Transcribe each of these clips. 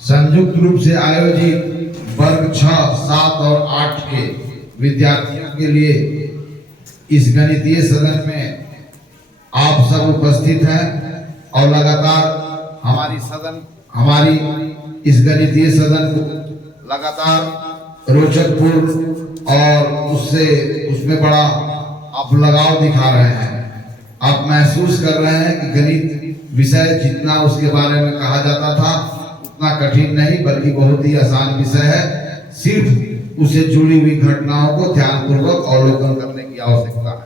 संयुक्त रूप से आयोजित वर्ग 6, 7 और 8 के विद्यार्थियों के लिए इस गणितीय सदन में आप सब उपस्थित हैं और लगातार हमारी इस गणितीय सदन को लगातार रोचकपूर्ण और उसमें बड़ा आप लगाव दिखा रहे हैं। आप महसूस कर रहे हैं कि गणित विषय जितना उसके बारे में कहा जाता था उतना कठिन नहीं बल्कि बहुत ही आसान विषय है। सिर्फ उससे जुड़ी हुई घटनाओं को ध्यानपूर्वक अवलोकन करने की आवश्यकता है।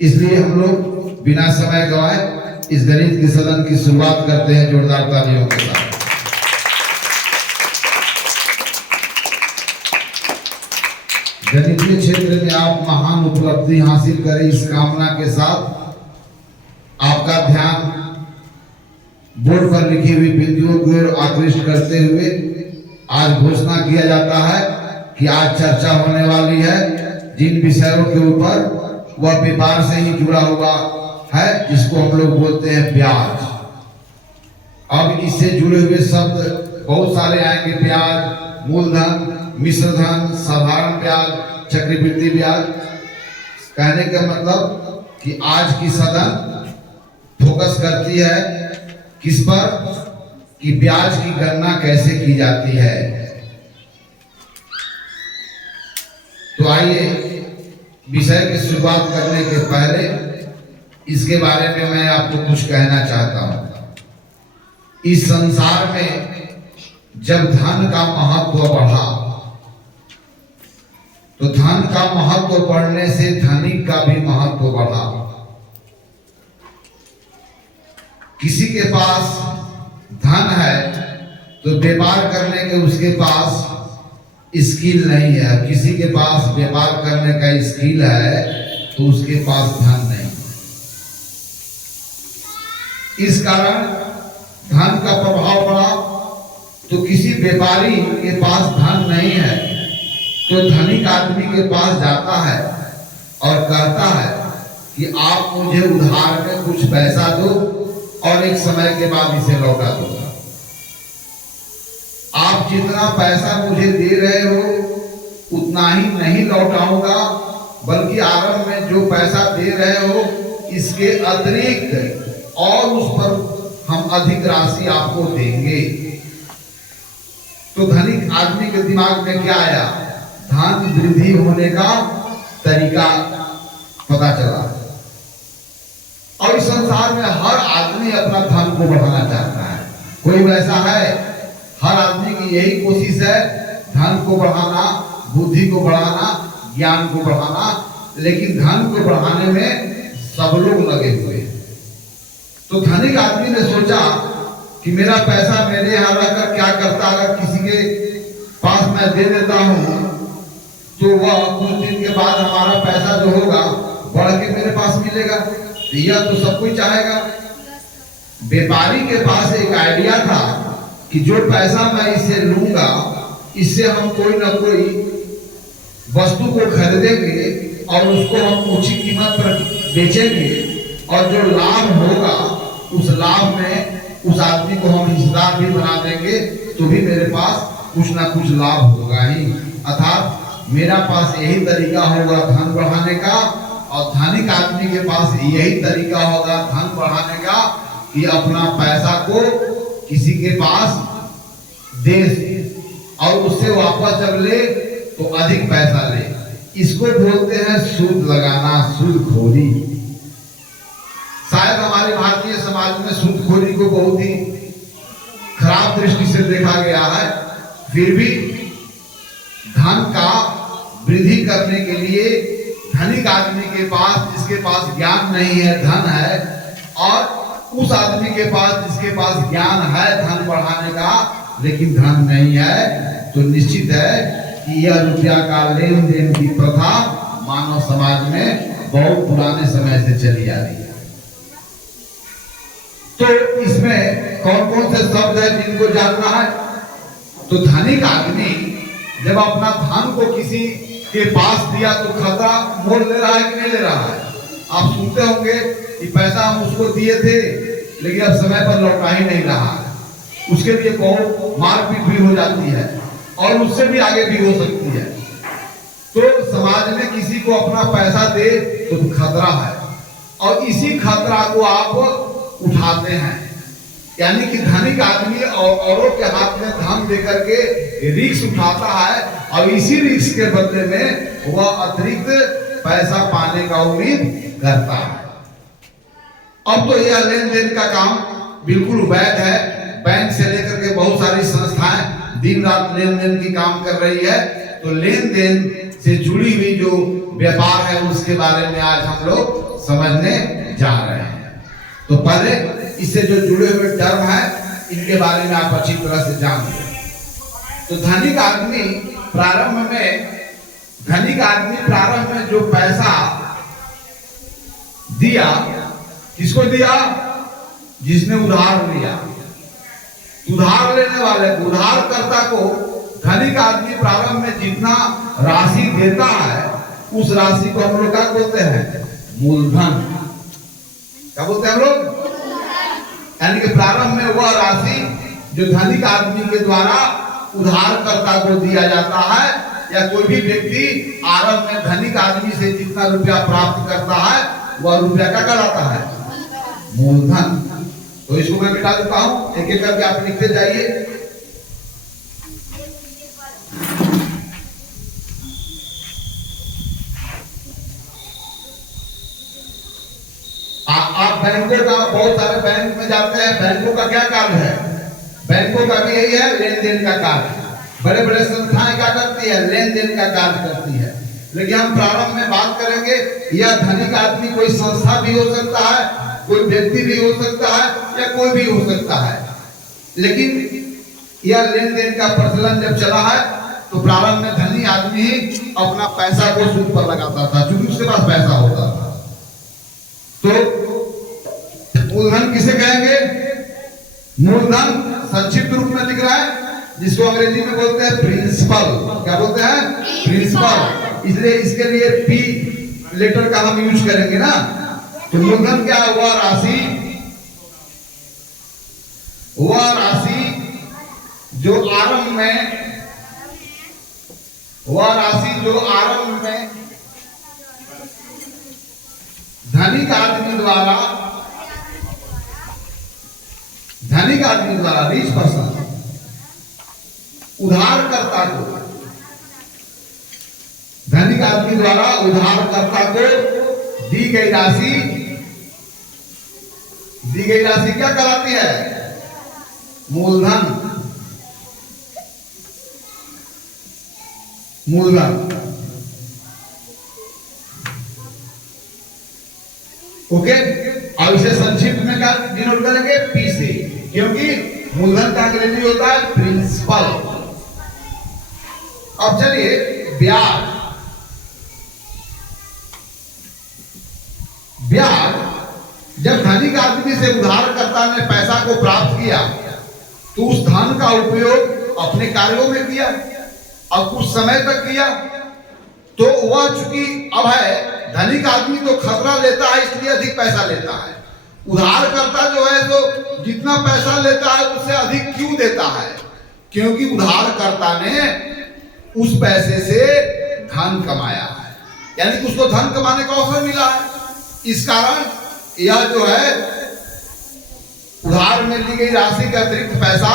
इसलिए हम लोग बिना समय गवाए इस गणित के सदन की शुरुआत करते हैं जोरदार तालियों के साथ। गणितीय क्षेत्र में आप महान उपलब्धि हासिल करें इस कामना के साथ आपका ध्यान बोर्ड पर लिखी हुई बिंदुओं की ओर आकृष्ट करते हुए आज घोषणा किया जाता है कि आज चर्चा होने वाली है जिन विषयों के ऊपर वह व्यापार से ही जुड़ा हुआ है, जिसको हम लोग बोलते हैं ब्याज। अब इससे जुड़े हुए शब्द बहुत सारे आएंगे। ब्याज, मूलधन, मिश्र धन, साधारण ब्याज, चक्रवृद्धि ब्याज। कहने का मतलब कि आज की सदन फोकस करती है किस पर, कि ब्याज की गणना कैसे की जाती है। तो आइए विषय की शुरुआत करने के पहले इसके बारे में मैं आपको कुछ कहना चाहता हूं। इस संसार में जब धन का महत्व बढ़ा तो धन का महत्व बढ़ने से धनिक का भी महत्व बढ़ा। किसी के पास धन है तो व्यापार करने के उसके पास स्किल नहीं है, किसी के पास व्यापार करने का स्किल है तो उसके पास धन नहीं। इस कारण धन का प्रभाव पड़ा। तो किसी व्यापारी के पास धन नहीं है तो धनिक आदमी के पास जाता है और कहता है कि आप मुझे उधार में कुछ पैसा दो और एक समय के बाद इसे लौटा दो। आप जितना पैसा मुझे दे रहे हो उतना ही नहीं लौटाऊंगा, बल्कि आरंभ में जो पैसा दे रहे हो इसके अतिरिक्त और उस पर हम अधिक राशि आपको देंगे। तो धनिक आदमी के दिमाग में क्या आया? धन वृद्धि होने का तरीका पता चला। और इस संसार में हर आदमी अपना धन को बढ़ाना चाहता है। कोई वैसा है? हर आदमी की यही कोशिश है धन को बढ़ाना, बुद्धि को बढ़ाना, ज्ञान को बढ़ाना। लेकिन धन को बढ़ाने में सब लोग लगे हुए हैं। तो धनिक आदमी ने सोचा कि मेरा पैसा मेरे यहाँ रहकर क्या करता, अगर किसी के पास मैं दे देता हूँ तो वह कुछ दिन के बाद हमारा पैसा जो होगा बढ़ के मेरे पास मिलेगा। यह तो सब कोई चाहेगा। व्यापारी के पास एक आइडिया था कि जो पैसा मैं इससे लूंगा इससे हम कोई ना कोई वस्तु को खरीदेंगे और उसको हम ऊंची कीमत पर बेचेंगे और जो लाभ होगा उस लाभ में उस आदमी को हम हिस्सेदार भी बना देंगे तो भी मेरे पास कुछ ना कुछ लाभ होगा ही। अर्थात मेरा पास यही तरीका होगा धन बढ़ाने का और धनिक आदमी के पास यही तरीका होगा धन बढ़ाने का कि अपना पैसा को किसी के पास दे और उससे वापस जब ले तो अधिक पैसा ले। इसको बोलते हैं सूद लगाना, सूदखोरी। शायद हमारे भारतीय समाज में सूदखोरी को बहुत ही खराब दृष्टि से देखा गया है। फिर भी धन का वृद्धि करने के लिए धनिक आदमी के पास, जिसके पास ज्ञान नहीं है, धन है, और उस आदमी के पास जिसके पास ज्ञान है धन बढ़ाने का लेकिन धन नहीं है, तो निश्चित है कि यह रुपया का लेन देन की प्रथा मानव समाज में बहुत पुराने समय से चली आ रही है। तो इसमें कौन कौन से शब्द है जिनको जानना है? तो धनिक आदमी जब अपना धन को किसी के पास दिया तो खतरा मोल ले रहा है कि नहीं ले रहा है? आप सुनते होंगे कि पैसा हम उसको दिए थे लेकिन अब समय पर लौटा ही नहीं रहा है। उसके लिए बहुत मारपीट भी हो जाती है और उससे भी आगे भी हो सकती है। तो समाज में किसी को अपना पैसा दे तो खतरा है और इसी खतरा को आप उठाते हैं, यानी कि धनिक आदमी औरों के हाथ में धन दे करके रिस्क उठाता है और इसी रिस्क के बदले में वह अतिरिक्त पैसा पाने का उम्मीद करता है। अब तो यह लेन देन का काम बिल्कुल वैध है। बैंक से लेकर के बहुत सारी संस्थाएं दिन रात लेन देन की काम कर रही है। तो लेन देन से जुड़ी हुई जो व्यापार है उसके बारे में आज हम लोग समझने जा रहे हैं। तो पहले इससे जो जुड़े हुए टर्म है इनके बारे में आप अच्छी तरह से जान लो। तो धनिक आदमी प्रारंभ में जो पैसा दिया, किसको दिया? जिसने उधार लिया। उधार लेने वाले उधारकर्ता को धनिक आदमी प्रारंभ में जितना राशि देता है उस राशि को हम लोग क्या बोलते हैं? मूलधन। क्या बोलते हैं हम लोग? यानी कि प्रारंभ में वह राशि जो धनिक आदमी के द्वारा उधारकर्ता को दिया जाता है, या कोई भी व्यक्ति आरंभ में धनिक आदमी से जितना रुपया प्राप्त करता है वह रुपया क्या कहलाता है? मूलधन। तो इसको मैं मिटा देता हूं, एक एक करके आप लिखते जाइए। आप बैंकों का, बहुत सारे बैंक में जाते हैं, बैंकों का क्या कार्य है? बैंकों का भी यही है, लेन देन का कार्य। बड़े बड़े संस्थाएं क्या करती है? लेन देन का कार्य करती है। लेकिन हम प्रारंभ में बात करेंगे, यह धनिक आदमी कोई संस्था भी हो सकता है, कोई व्यक्ति भी हो सकता है, या कोई भी हो सकता है। लेकिन यह लेन देन का प्रचलन जब चला है तो प्रारंभ में धनी आदमी ही अपना पैसा को सूद पर लगाता था, क्योंकि उसके पास पैसा होता था। तो मूलधन किसे कहेंगे? मूलधन संक्षिप्त रूप में लिख रहा है, जिसको अंग्रेजी में बोलते हैं प्रिंसिपल। क्या बोलते हैं? प्रिंसिपल। इसलिए इसके लिए पी लेटर का हम यूज करेंगे ना। तो मूलधन क्या है? वह राशि जो आरंभ में धनिक आदमी द्वारा रिच पर्सन उधारकर्ता को, धनिक आदमी द्वारा उधारकर्ता को दी गई राशि क्या कहलाती है? मूलधन। ओके। और इसे संक्षिप्त में क्या डिनोट करेंगे? पी से, क्योंकि मूलधन का अंग्रेजी होता है प्रिंसिपल। अब चलिए ब्याज जब धनिक आदमी से उधारकर्ता ने पैसा को प्राप्त किया तो उस धन का उपयोग अपने कार्यों में किया और कुछ समय तक किया। तो वह चूंकि अब है, धनिक आदमी तो खतरा लेता है इसलिए अधिक पैसा लेता है। उधारकर्ता जो है तो जितना पैसा लेता है उससे अधिक क्यों देता है? क्योंकि उधारकर्ता ने उस पैसे से धन कमाया है, यानी कि उसको धन कमाने का अवसर मिला है। इस कारण यह जो है उधार में ली गई राशि का अतिरिक्त पैसा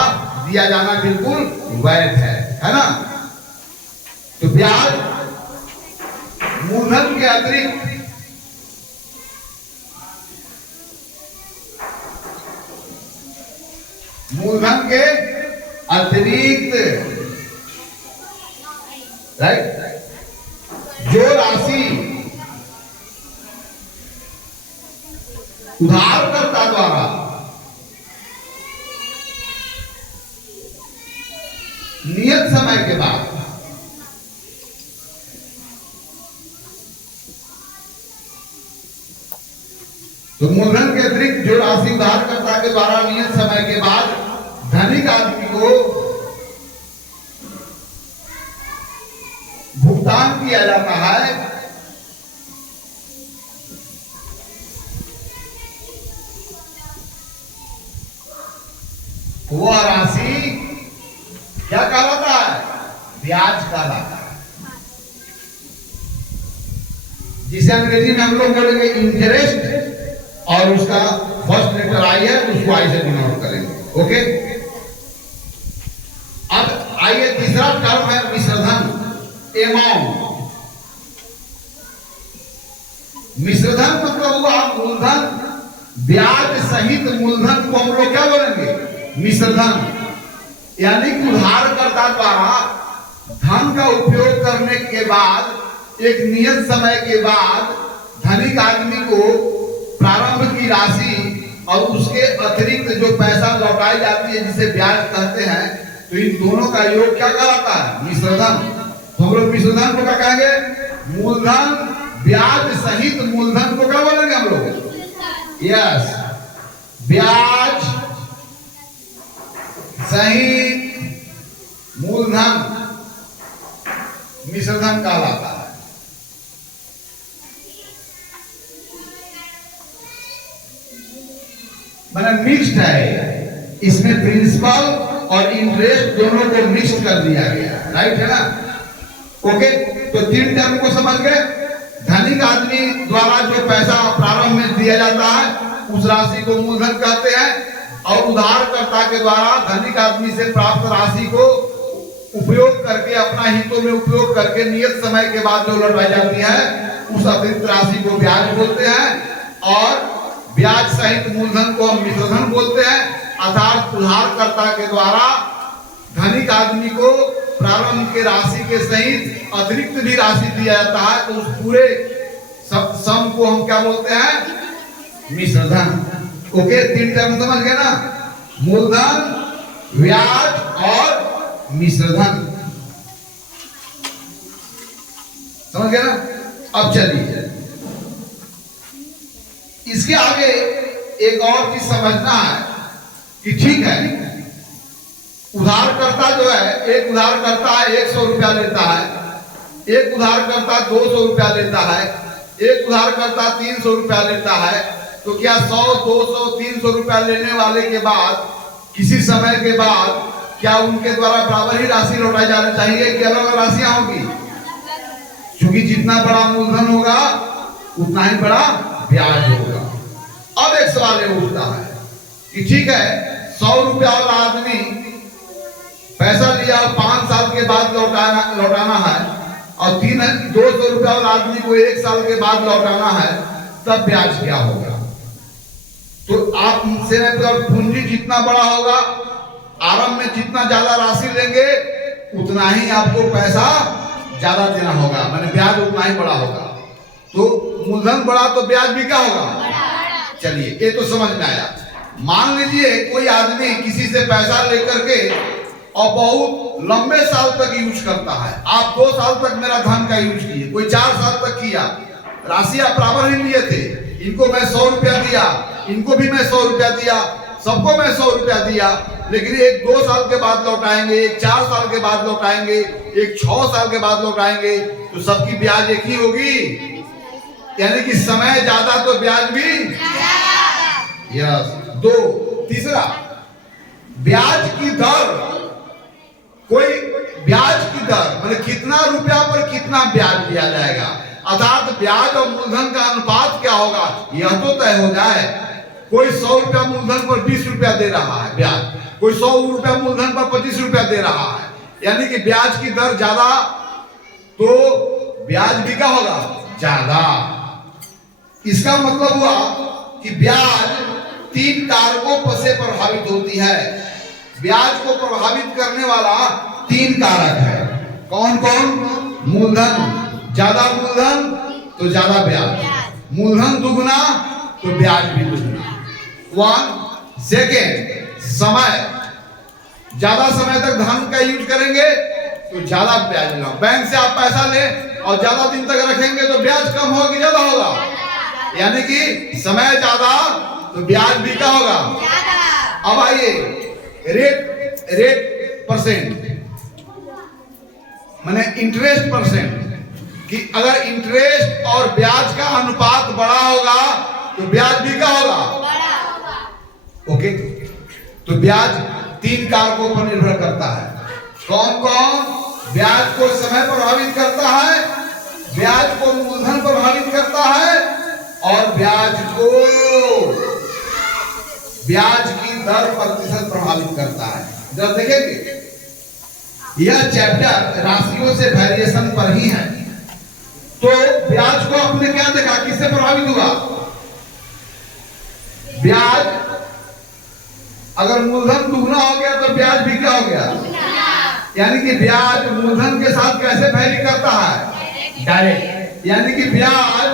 दिया जाना बिल्कुल वैध है ना। तो ब्याज मूलधन के अतिरिक्त राइट जो राशि उधारकर्ता द्वारा नियत समय के बाद तो मूलधन के अतिरिक्त जो राशि उधारकर्ता के द्वारा नियत समय के बाद धनिक आदमी को भुगतान किया जाता है, वह राशि क्या कहलाता है? ब्याज कहलाता है, जिसे अंग्रेजी में हम लोग बोलेंगे इंटरेस्ट, और उसका फर्स्ट लेटर आई है, उसको आई से डिनोट करेंगे। ओके, अब आइए तीसरा टर्म है मिश्रधन, अमाउंट। मिश्रधन मतलब हुआ मूलधन, ब्याज सहित मूलधन को हम लोग क्या बोलेंगे? मिश्रधन। यानी कि उधारकर्ता द्वारा धन का उपयोग करने के बाद एक नियत समय के बाद धनिक आदमी को प्रारंभ की राशि और उसके अतिरिक्त जो पैसा लौटाई जाती है जिसे ब्याज कहते हैं, तो इन दोनों का योग क्या कहलाता है? मिश्रधन। तो हम लोग मिश्रधन को क्या कहेंगे? मूलधन ब्याज सहित मूलधन को क्या बोलेंगे हम लोग? यस, ब्याज सहित मूलधन मिश्रधन कहलाता है। मैंने मिक्स्ड है, इसमें प्रिंसिपल और इंटरेस्ट दोनों को मिक्स कर दिया गया, राइट है ना? ओके, तो तीन टर्म को समझ गए। धनिक आदमी द्वारा जो पैसा प्रारंभ में दिया जाता है उस राशि को मूलधन कहते हैं, और उधारकर्ता के द्वारा धनिक आदमी से प्राप्त राशि को उपयोग करके, अपना हितों में उपयोग करके नियत समय के बाद जो लौटाई जाती है उस अतिरिक्त राशि को ब्याज बोलते हैं, और ब्याज सहित मूलधन को हम मिश्रधन बोलते हैं। अर्थात उधारकर्ता के द्वारा धनिक आदमी को प्रारंभ के राशि के सहित अतिरिक्त भी राशि दिया जाता है, तो उस पूरे सम को हम क्या बोलते हैं? मिश्रधन। ओके, तीन टर्म समझ गए ना? मूलधन, ब्याज और मिश्रधन। समझ गए ना? अब चलिए इसके आगे एक और चीज समझना है कि ठीक है, उधारकर्ता जो है, एक उधारकर्ता 100 रुपया लेता है, एक उधारकर्ता 200 रुपया लेता है, एक उधारकर्ता 300 रुपया लेता है, तो क्या 100, 200, 300 रुपया लेने वाले के बाद किसी समय के बाद क्या उनके द्वारा बराबर ही राशि लौटाई जानी चाहिए कि अलग अलग राशियां होगी? क्योंकि जितना बड़ा मूलधन होगा उतना ही बड़ा ब्याज होगा। अब एक सवाल ये उठता है कि ठीक है, 100 रुपया वाला आदमी पैसा लिया 5 साल के बाद लौटाना है, और 200 रुपया वाला आदमी को 1 साल के बाद लौटाना है, तब ब्याज क्या होगा? तो आप से पूंजी जितना बड़ा होगा, आरंभ में जितना ज्यादा राशि लेंगे उतना ही आपको पैसा ज्यादा देना होगा, माने ब्याज उतना ही बड़ा होगा। तो मूलधन बड़ा तो ब्याज भी क्या होगा? चलिए, ये तो समझ में आया। मान लीजिए कोई आदमी किसी से पैसा लेकर के और बहुत लंबे साल तक यूज करता है। आप 2 साल तक मेरा धन का यूज किए, कोई 4 साल तक किया, राशि आप बराबर ही लिए थे। इनको मैं 100 रुपया दिया, इनको भी मैं 100 रुपया दिया, सबको मैं 100 रुपया दिया, लेकिन एक 2 साल के बाद लौटाएंगे, एक 4 साल के बाद लौटाएंगे, एक 6 साल के बाद लौटाएंगे, तो सबकी ब्याज एक ही होगी। यानी कि समय ज्यादा तो ब्याज भी यस। 2, तीसरा, ब्याज की दर, कोई ब्याज की दर मतलब कितना रुपया पर कितना ब्याज लिया जाएगा, अर्थात ब्याज और मूलधन का अनुपात क्या होगा, यह तो तय हो जाए। कोई 100 रुपया मूलधन पर 20 रुपया दे रहा है ब्याज, कोई 100 रुपया मूलधन पर 25 रुपया दे रहा है, यानी कि ब्याज की दर ज्यादा तो ब्याज भी क्या होगा? ज्यादा। इसका मतलब हुआ कि ब्याज 3 कारकों से प्रभावित होती है। ब्याज को प्रभावित करने वाला 3 कारक है। कौन कौन? मूलधन, ज्यादा मूलधन तो ज्यादा ब्याज, मूलधन दुगना तो ब्याज भी दुगना। 1 सेकेंड, समय, ज्यादा समय तक धन का यूज करेंगे तो ज्यादा ब्याज मिला। बैंक से आप पैसा ले और ज्यादा दिन तक रखेंगे तो ब्याज कम होगा कि ज्यादा होगा? यानी कि समय ज्यादा तो ब्याज भी क्या होगा? अब आइए रेट परसेंट, माने इंटरेस्ट परसेंट, कि अगर इंटरेस्ट और ब्याज का अनुपात बड़ा होगा तो ब्याज भी क्या होगा? ओके, तो ब्याज तीन कारकों पर निर्भर करता है। कौन कौन? ब्याज को समय प्रभावित करता है, ब्याज को मूलधन प्रभावित करता है, और ब्याज की दर प्रतिशत प्रभावित करता है। जब देखेंगे यह चैप्टर राशियों से वेरिएशन पर ही है, तो ब्याज को आपने क्या देखा, किससे प्रभावित हुआ? ब्याज अगर मूलधन दुगना हो गया तो ब्याज भी क्या हो गया? यानी कि ब्याज मूलधन के साथ कैसे वैरी करता है? डायरेक्ट। यानी कि ब्याज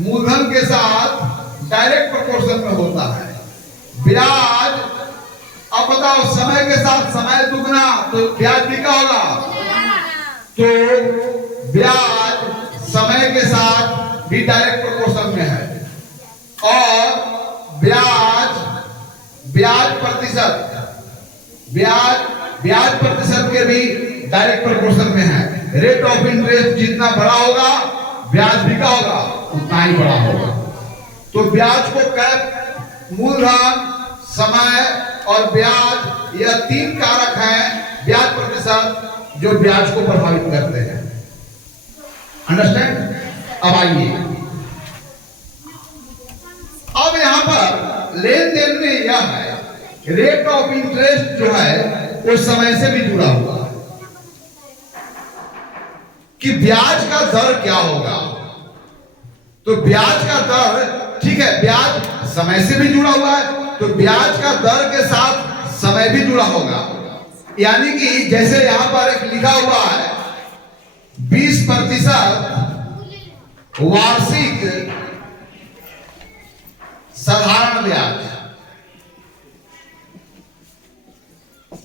मूलधन के साथ डायरेक्ट प्रोपोर्शन में होता है। ब्याज, अब बताओ, समय के साथ समय दुगना तो ब्याज भी क्या होगा? तो ब्याज समय के साथ भी डायरेक्ट प्रोपोर्शन में है, और ब्याज प्रतिशत के भी डायरेक्ट प्रोपोर्शन में है। रेट ऑफ इंटरेस्ट जितना बड़ा होगा ब्याज भी क्या होगा? उतना ही बड़ा होगा। तो ब्याज को मूलधन, समय और ब्याज, यह तीन कारक हैं ब्याज प्रतिशत जो ब्याज को प्रभावित करते हैं। अंडरस्टैंड? अब आइए, अब यहां पर लेन देन में यह है, रेट ऑफ इंटरेस्ट जो है वो समय से भी जुड़ा हुआ है कि ब्याज का दर क्या होगा। तो ब्याज का दर, ठीक है, ब्याज समय से भी जुड़ा हुआ है, तो ब्याज का दर के साथ समय भी जुड़ा होगा। यानी कि जैसे यहां पर एक लिखा हुआ है 20% वार्षिक साधारण ब्याज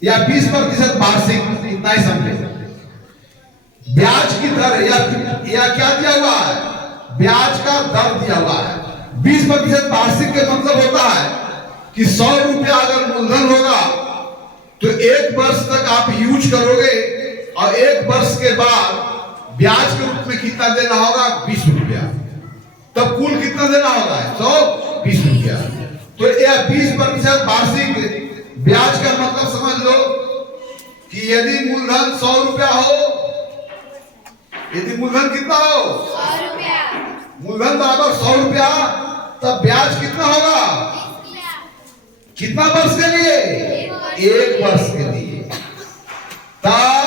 या 20% वार्षिक, इतना ही समझे। ब्याज की दर या क्या दिया हुआ है? ब्याज का दर दिया हुआ है। 20% वार्षिक के मतलब होता है कि 100 रुपया अगर मूलधन होगा तो 1 वर्ष तक आप यूज करोगे, और 1 वर्ष के बाद ब्याज के रूप में कितना देना होगा? 20 रुपया। तब कुल कितना देना होगा? 120 रुपया। तो यह 20% वार्षिक ब्याज का मतलब समझ लो कि यदि मूलधन 100 रुपया हो, यदि मूलधन कितना हो? 100 रुपया। मूलधन बराबर 100 रुपया, तब ब्याज कितना होगा? कितना वर्ष के लिए? 1 वर्ष के लिए। तब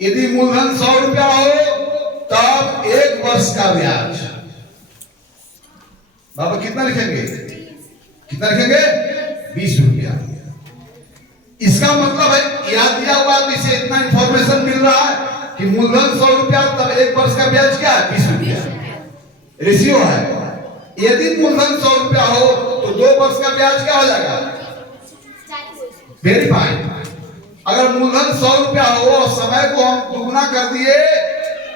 यदि मूलधन 100 रुपया हो तब 1 वर्ष का ब्याज, बाबा कितना लिखेंगे? कितना लिखेंगे? 20 रुपया। इसका मतलब है, यह दिया हुआ तो इसे इतना इंफॉर्मेशन मिल रहा है कि मूलधन 100 रुपया, तब 1 वर्ष का ब्याज क्या है? 20 रुपया। रेशियो है। यदि मूलधन 100 रुपया हो तो 2 वर्ष का ब्याज क्या हो जाएगा? वेरीफाइड। अगर मूलधन 100 रुपया हो और समय को हम दुगना कर दिए,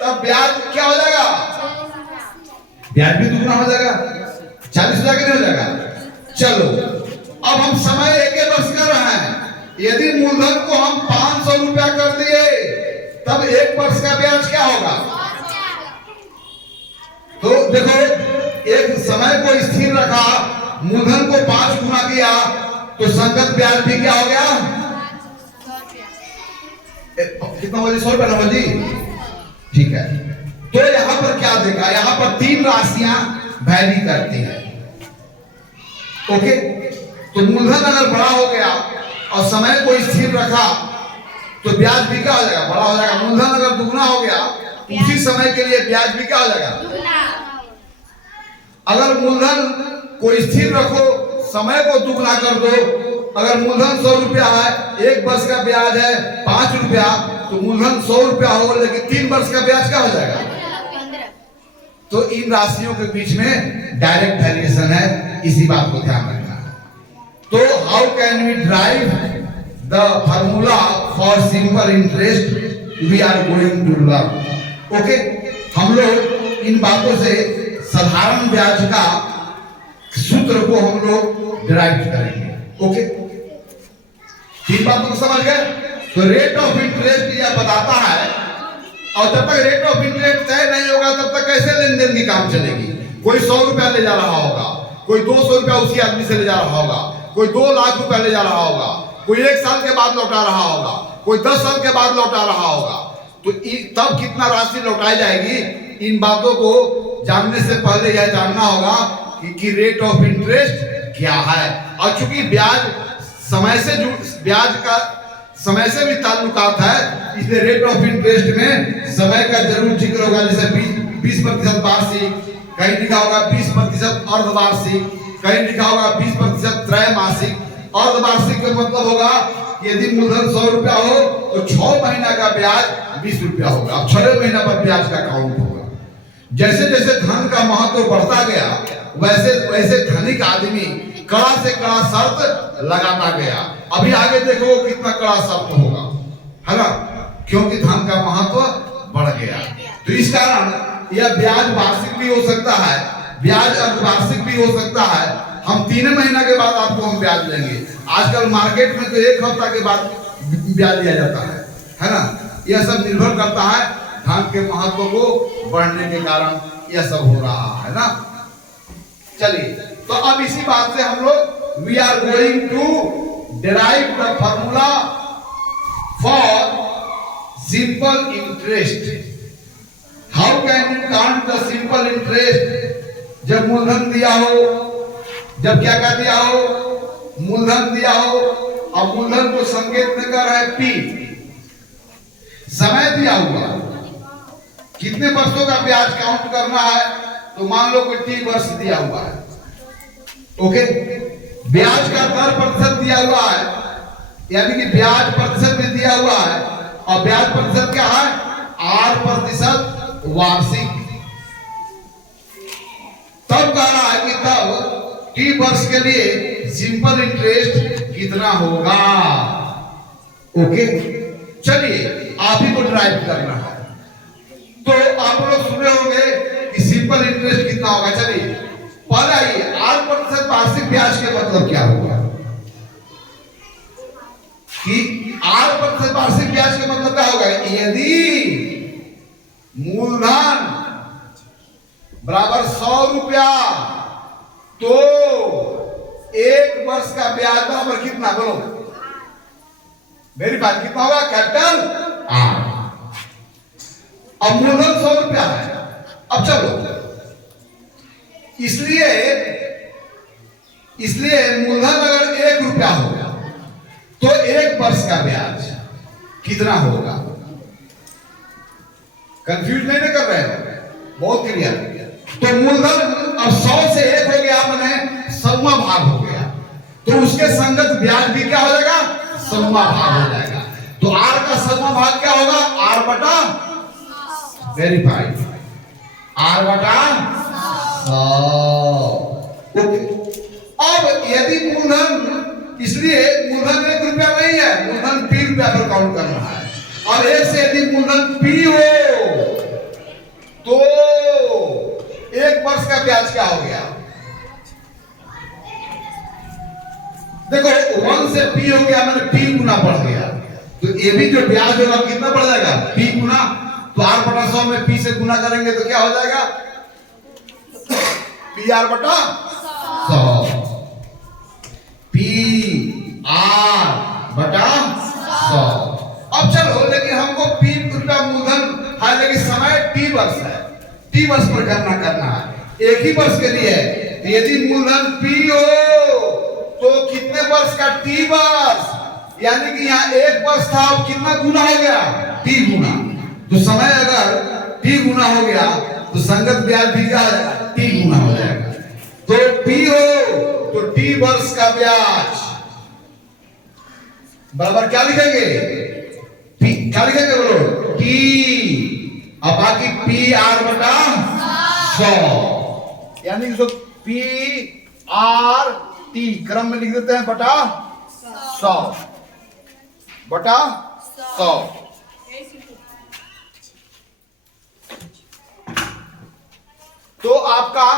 तब ब्याज क्या हो जाएगा? ब्याज भी दुगना हो जाएगा, 40 रुपया नहीं हो जाएगा। चलो, अब हम समय 1 वर्ष कर रहे हैं। यदि मूलधन को हम 500 रुपया कर दिए, तब 1 वर्ष का ब्याज क्या होगा? तो देखो, एक समय को स्थिर रखा, मूलधन को 5 गुना किया, तो संगत ब्याज भी क्या हो गया? कितना बजे? 100 रुपया जी। ठीक है। तो यहां पर क्या देखा? यहां पर 3 राशियां वैरी करती हैं। ओके, तो मूलधन अगर बड़ा हो गया और समय को स्थिर रखा तो ब्याज भी क्या हो जाएगा? बड़ा हो जाएगा। मूलधन अगर दुगना हो गया उसी समय के लिए ब्याज भी क्या हो जाएगा? अगर मूलधन को स्थिर रखो, समय को दुगना कर दो। अगर मूलधन 100 रुपया है, 1 वर्ष का ब्याज है 5 रुपया, तो मूलधन 100 रुपया हो, लेकिन 3 वर्ष का ब्याज क्या हो जाएगा? 15। तो इन राशियों के बीच में डायरेक्ट वेरिएशन है, इसी बात को ध्यान रखना। तो how can we drive the formula for simple interest we are going to learn. Okay, हम लोग इन बातों से साधारण ब्याज का सूत्र को हम लोग डिराइव करेंगे। ओके, 3 बातों को समझ गए? तो रेट ऑफ इंटरेस्ट यह बताता है, और जब तक रेट ऑफ इंटरेस्ट तय नहीं होगा तब तक कैसे लेन देन की काम चलेगी? कोई 100 रुपया ले जा रहा होगा, कोई 200 रुपया उसी आदमी से ले जा रहा होगा, कोई 2 लाख रुपया ले जा रहा होगा, कोई 1 साल के बाद लौटा रहा होगा, कोई 10 साल के बाद लौटा रहा होगा, तो तब कितना राशि लौटाई जाएगी, इन बातों को जानने से पहले यह जानना होगा कि रेट ऑफ इंटरेस्ट क्या है। और चूंकि ब्याज समय से भी ताल्लुकात है, इसलिए रेट ऑफ इंटरेस्ट में समय का जरूर जिक्र होगा। जैसे 20% वार्षिक, कहीं लिखा होगा 20% अर्धवार्षिक, कहीं लिखा होगा 20% त्रैमासिक। अर्धवार्षिक का मतलब होगा यदि मूलधन 100 रुपया हो तो 6 महीना का ब्याज 20 रुपया होगा। अब 6 महीना पर ब्याज का काउंट होगा। जैसे जैसे धन का महत्व बढ़ता गया, वैसे वैसे धनिक आदमी कड़ा से कड़ा शर्त लगाता गया। अभी आगे देखो कितना कड़ा शर्त होगा, है ना, क्योंकि धन का महत्व बढ़ गया। तो इस कारण यह ब्याज वार्षिक भी हो सकता है, ब्याज अर्धवार्षिक भी हो सकता है। हम 3 महीना के बाद आपको हम ब्याज लेंगे। आजकल मार्केट में तो 1 हफ्ता के बाद ब्याज दिया जाता है ना। यह सब निर्भर करता है धन के महत्व को बढ़ने के कारण यह सब हो रहा है ना। चलिए, तो अब इसी बात से हम लोग we are going to derive the formula for simple interest. How can you count the simple interest? जब मूलधन दिया हो, जब क्या क्या दिया हो, मूलधन दिया हो, और मूलधन को संकेत में कर रहा है पी, समय दिया हुआ, कितने वर्षों का ब्याज काउंट करना है, तो मान लो कोई टी वर्ष दिया हुआ है, ओके। ब्याज का दर प्रतिशत दिया हुआ है, यानी कि ब्याज प्रतिशत में दिया हुआ है, और ब्याज प्रतिशत क्या है, 8% वार्षिक। तब कह रहा है कि तब टी वर्ष के लिए सिंपल इंटरेस्ट कितना होगा, ओके। चलिए, आप ही को ड्राइव करना है। तो आप लोग सुने होंगे कि सिंपल इंटरेस्ट कितना होगा। चलिए पहले आइए, 8% वार्षिक ब्याज के मतलब क्या होगा, कि 8% वार्षिक ब्याज के मतलब क्या होगा, यदि मूलधन बराबर 100 रुपया, तो 1 वर्ष का ब्याज बराबर कितना, बोलो मेरी बात, कितना होगा, कैपिटल आर। अब मूलधन 100 रुपया है। अब चलो, इसलिए मूलधन अगर 1 रुपया होगा तो 1 वर्ष का ब्याज कितना होगा। कंफ्यूज नहीं कर रहे हो, बहुत क्लियर। तो मूलधन अब 100 से 1 हो गया, मैंने 100वां भाग हो गया, तो उसके संगत ब्याज भी क्या हो जाएगा, 100वां भाग हो जाएगा। तो आर का 100वां भाग क्या होगा, आर बटा वेरीफाइड, आर बटा 100। अब यदि मूलधन, इसलिए मूलधन 1 रुपया नहीं है, मूलधन P रुपया पर काउंट करना है। और 1 से यदि मूलधन P हो तो 1 वर्ष का ब्याज क्या हो गया, देखो 1 से P हो गया, मैंने P गुना बढ़ गया, तो ये भी जो ब्याज होगा कितना बढ़ जाएगा, P गुना। तो R बटा 100 में P से गुना करेंगे तो क्या हो जाएगा, PR बटा 100, PR बटा 100। अब चलो, लेकिन हमको P रुपया मूलधन है, लेकिन समय T वर्ष है, T वर्ष पर गणना करना है, 1 ही वर्ष के लिए है। तो यदि मूलधन P हो तो कितने वर्ष का, T वर्ष, यानी कि यहाँ 1 वर्ष था, अब कितना गुना हो गया, T गुना। तो समय अगर T गुना हो गया तो संगत ब्याज भी क्या हो जाएगा, T गुना हो जाएगा। तो P हो तो T वर्ष का ब्याज बराबर क्या लिखेंगे, क्या लिखेंगे, बोलो T, अब बाकी PR बटा 100, यानी जो PRT क्रम में लिख देते हैं, बटा 100 बटा 100। तो आपका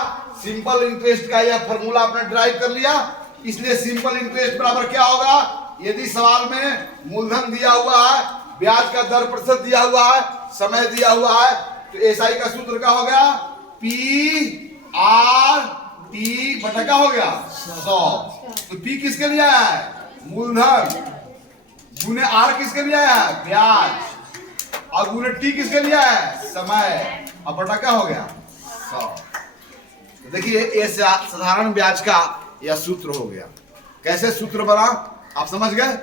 सिंपल इंटरेस्ट का यह फॉर्मूला आपने ड्राइव कर लिया। इसलिए सिंपल इंटरेस्ट बराबर क्या होगा, यदि सवाल में मूलधन दिया हुआ है, ब्याज का दर प्रतिशत दिया हुआ है, समय दिया हुआ है, तो एसआई का सूत्र क्या हो गया, PR टी बटा क्या हो गया 100। तो पी किसके लिए आया है? मूलधन। गुने आर किसके लिए आया है? ब्याज। और गुने टी किसके लिए आया है? समय। और बटा क्या हो गया 100। तो देखिए ये साधारण ब्याज का यह सूत्र हो गया। कैसे सूत्र बना आप समझ गए?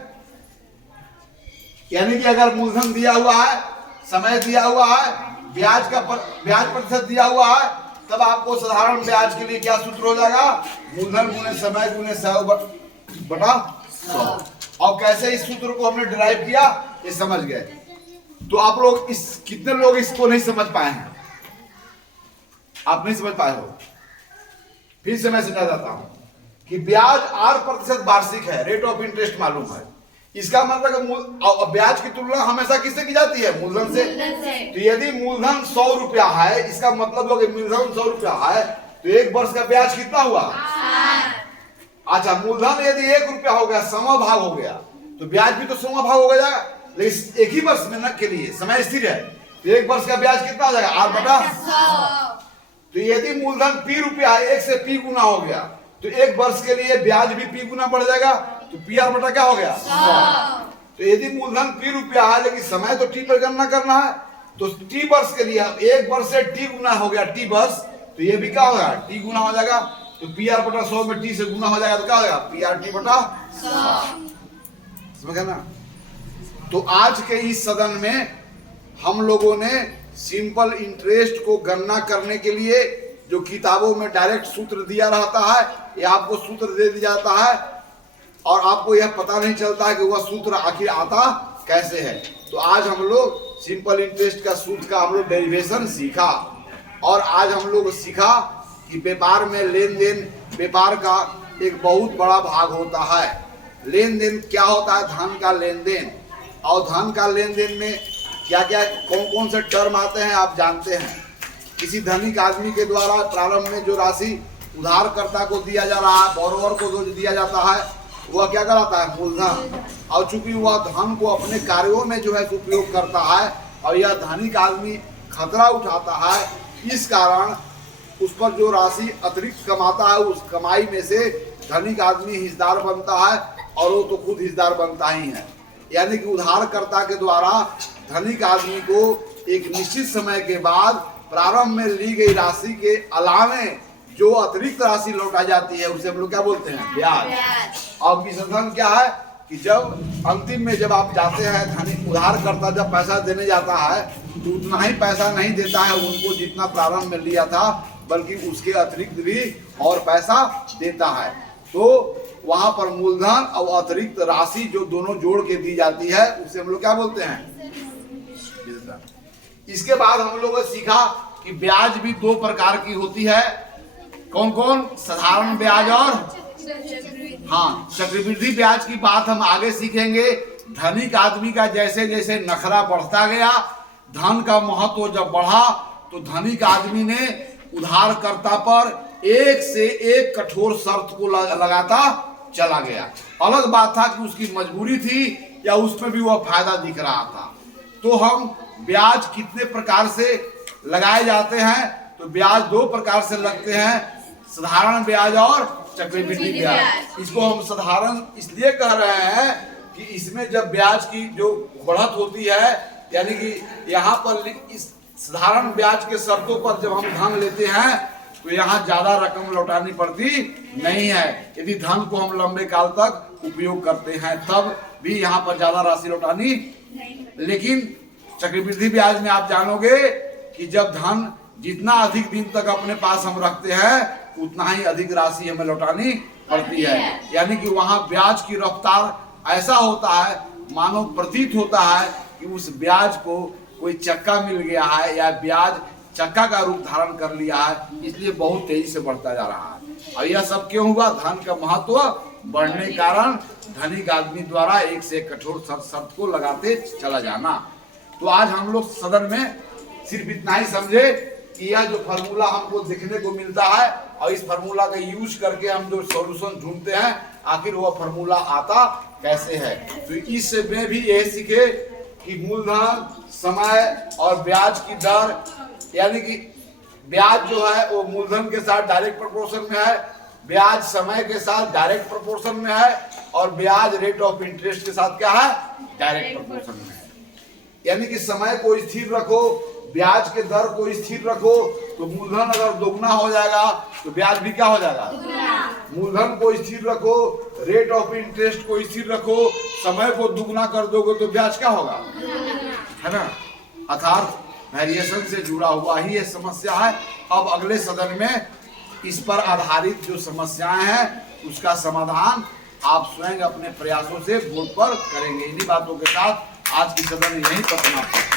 यानी कि अगर मूलधन दिया हुआ है, समय दिया हुआ है, ब्याज प्रतिशत दिया हुआ है, तब आपको साधारण ब्याज के लिए क्या सूत्र हो जाएगा? मूलधन गुने समय गुने 100 बटा 100। और कैसे इस सूत्र को हमने डिराइव किया ये समझ गए। तो आप लोग कितने लोग इसको नहीं समझ पाए हैं? आप नहीं समझ पाए हो? फिर से मैं समझा जाता हूं कि ब्याज 8% वार्षिक है, रेट ऑफ इंटरेस्ट मालूम है। इसका मतलब ब्याज की तुलना हमेशा किससे की जाती है? मूलधन से। तो यदि मूलधन 100 रुपया है, इसका मतलब हो कि मूलधन 100 रुपया है, तो एक वर्ष का ब्याज कितना हुआ? अच्छा, मूलधन यदि 1 रुपया हो गया, 100वां भाग हो गया, तो ब्याज भी तो 100वां भाग हो गया। लेकिन एक ही वर्ष में के लिए समय स्थिर है, तो एक वर्ष का ब्याज कितना हो जाएगा? 8 बटा 100। तो यदि मूलधन P रुपया है, 1 से P गुना हो गया, तो एक वर्ष के लिए ब्याज भी P गुना बढ़ जाएगा, तो PR बटा क्या हो गया 100। तो यदि मूलधन P रुपया है लेकिन समय तो T पर गणना करना है, तो T वर्ष के लिए एक वर्ष से T गुना हो गया T वर्ष, तो ये भी क्या होगा? T गुना हो जाएगा। तो PR बटा 100 में T से गुना हो जाएगा तो क्या हो जाएगा? PRT बटा 100। समझ गए ना? तो आज के इस सदन में हम लोगों ने सिंपल इंटरेस्ट को गणना करने के लिए जो किताबों में डायरेक्ट सूत्र दिया रहता है, ये आपको सूत्र दे दिया जाता है और आपको यह पता नहीं चलता है कि वह सूत्र आखिर आता कैसे है। तो आज हम लोग सिंपल इंटरेस्ट का सूत्र का हम लोग डेरिवेशन सीखा, और आज हम लोग सीखा कि व्यापार में लेन देन व्यापार का एक बहुत बड़ा भाग होता है। लेन देन क्या होता है? धन का लेन देन। और धन का लेन देन में क्या क्या कौन कौन से टर्म आते हैं आप जानते हैं। किसी धनिक आदमी के द्वारा प्रारंभ में जो राशि उधारकर्ता को दिया जा रहा है, बोरोवर को जो दिया जाता है, वह क्या कहलाता है? मूलधन। और चूंकि वह धन को अपने कार्यों में जो है उपयोग करता है और यह धनिक आदमी खतरा उठाता है, इस कारण उस पर जो राशि अतिरिक्त कमाता है, उस कमाई में से धनिक आदमी हिस्सेदार बनता है, और वो तो खुद हिस्सेदार बनता ही है। यानी कि उधारकर्ता के द्वारा धनिक आदमी को एक निश्चित समय के बाद प्रारंभ में ली गई राशि के अलावे जो अतिरिक्त राशि लौटा जाती है, उसे हम लोग क्या बोलते हैं? ब्याज। और विसर्जन क्या है कि जब अंतिम में जब आप जाते हैं, धनिक उधारकर्ता जब पैसा देने जाता है तो उतना ही पैसा नहीं देता है उनको जितना प्रारंभ में लिया था, बल्कि उसके अतिरिक्त भी और पैसा देता है। तो वहां पर मूलधन और अतिरिक्त राशि जो दोनों जोड़ के दी जाती है, उसे हम लोग क्या बोलते हैं? इसके बाद हम लोगों ने सीखा कि ब्याज भी 2 प्रकार की होती है। कौन कौन? साधारण ब्याज और चक्रवृद्धि ब्याज की बात हम आगे सीखेंगे। धनिक आदमी का जैसे जैसे नखरा बढ़ता गया, धन का महत्व जब बढ़ा, तो धनिक आदमी ने उधारकर्ता पर एक से एक कठोर शर्त को लगाता चला गया। अलग बात था कि उसकी मजबूरी थी या उसमें भी वह फायदा दिख रहा था। तो हम ब्याज कितने प्रकार से लगाए जाते हैं? तो ब्याज 2 प्रकार से लगते हैं, साधारण ब्याज और चक्रवृद्धि ब्याज। इसको हम साधारण इसलिए कह रहे हैं कि इसमें जब ब्याज की जो बढ़त होती है, यानी कि यहाँ पर इस साधारण ब्याज के शर्तों पर जब हम धन लेते हैं तो यहाँ ज्यादा रकम लौटानी पड़ती नहीं है। यदि धन को हम लंबे काल तक उपयोग करते हैं तब भी यहाँ पर ज्यादा राशि लौटानी। लेकिन चक्रवृद्धि ब्याज में आप जानोगे कि जब धन जितना अधिक दिन तक अपने पास हम रखते हैं, उतना ही अधिक राशि हमें लौटानी पड़ती है। यानी कि वहाँ ब्याज की रफ्तार ऐसा होता है, मानो प्रतीत होता है कि उस ब्याज को कोई चक्का मिल गया है या ब्याज चक्का का रूप धारण कर लिया है, इसलिए बहुत तेजी से बढ़ता जा रहा है। और यह सब क्यों हुआ? धन का महत्व बढ़ने के कारण धनिक आदमी द्वारा एक से कठोर शर्त को लगाते चला जाना। तो आज हम लोग सदन में सिर्फ इतना ही समझे कि यह जो फार्मूला हमको देखने को मिलता है और इस फार्मूला का यूज करके हम जो सॉल्यूशन ढूंढते हैं, आखिर वह फार्मूला आता कैसे है। तो इसमें भी यह सीखे कि मूलधन, समय और ब्याज की दर, यानी कि ब्याज जो है वो मूलधन के साथ डायरेक्ट प्रोपोर्शन में है, ब्याज समय के साथ डायरेक्ट प्रोपोर्शन में है, और ब्याज रेट ऑफ इंटरेस्ट के साथ क्या है, डायरेक्ट प्रोपोर्शन में है। यानी कि समय को स्थिर रखो, ब्याज के दर को स्थिर रखो, तो मूलधन अगर दोगुना हो जाएगा तो ब्याज भी क्या हो जाएगा, मूलधन को स्थिर रखो, रेट ऑफ इंटरेस्ट को स्थिर रखो, समय को दुगुना कर दोगे तो ब्याज क्या होगा, है ना। अर्थात वेरिएशन से जुड़ा हुआ ही ये समस्या है। अब अगले सदन में इस पर आधारित जो समस्याएं हैं उसका समाधान आप स्वयं अपने प्रयासों से बोर्ड पर करेंगे। इन्हीं बातों के साथ आज की सदन यहीं पर समाप्त।